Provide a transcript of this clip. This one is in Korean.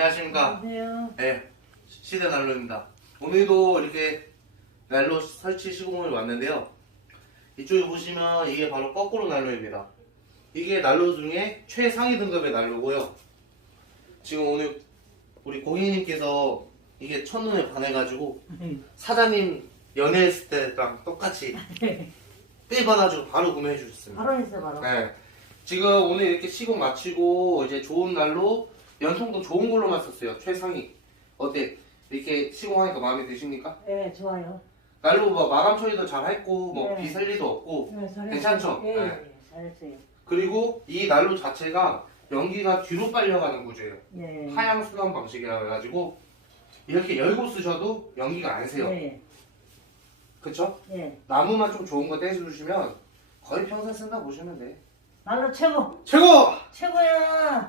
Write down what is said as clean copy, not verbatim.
안녕하십니까. 안녕하세요. 네, 시대 난로입니다. 오늘도 이렇게 난로 설치 시공을 왔는데요. 이쪽에 보시면 이게 바로 거꾸로 난로입니다. 이게 난로 중에 최상위 등급의 난로고요. 지금 오늘 우리 고객님께서 이게 첫눈에 반해가지고 사장님 연애했을 때랑 똑같이 삘 받아주고 바로 구매해 주셨습니다. 바로 했어 바로. 네. 지금 오늘 이렇게 시공 마치고 이제 좋은 날로 연통도 좋은 걸로만 썼어요. 최상위. 어때? 이렇게 시공하니까 마음에 드십니까? 네, 좋아요. 날로 뭐 마감 처리도 잘 했고 뭐 네. 비 셀 리도 없고 네, 잘했어요. 괜찮죠? 예, 네. 예, 잘했어요. 그리고 이 난로 자체가 연기가 뒤로 빨려가는 구조예요. 네. 하향 순환 방식이라 해가지고 이렇게 열고 쓰셔도 연기가 안 새요. 네. 그쵸? 네. 나무만 좀 좋은 거 떼주시면 거의 평생 쓴다 보시면 돼. 난로 최고. 최고! 최고야.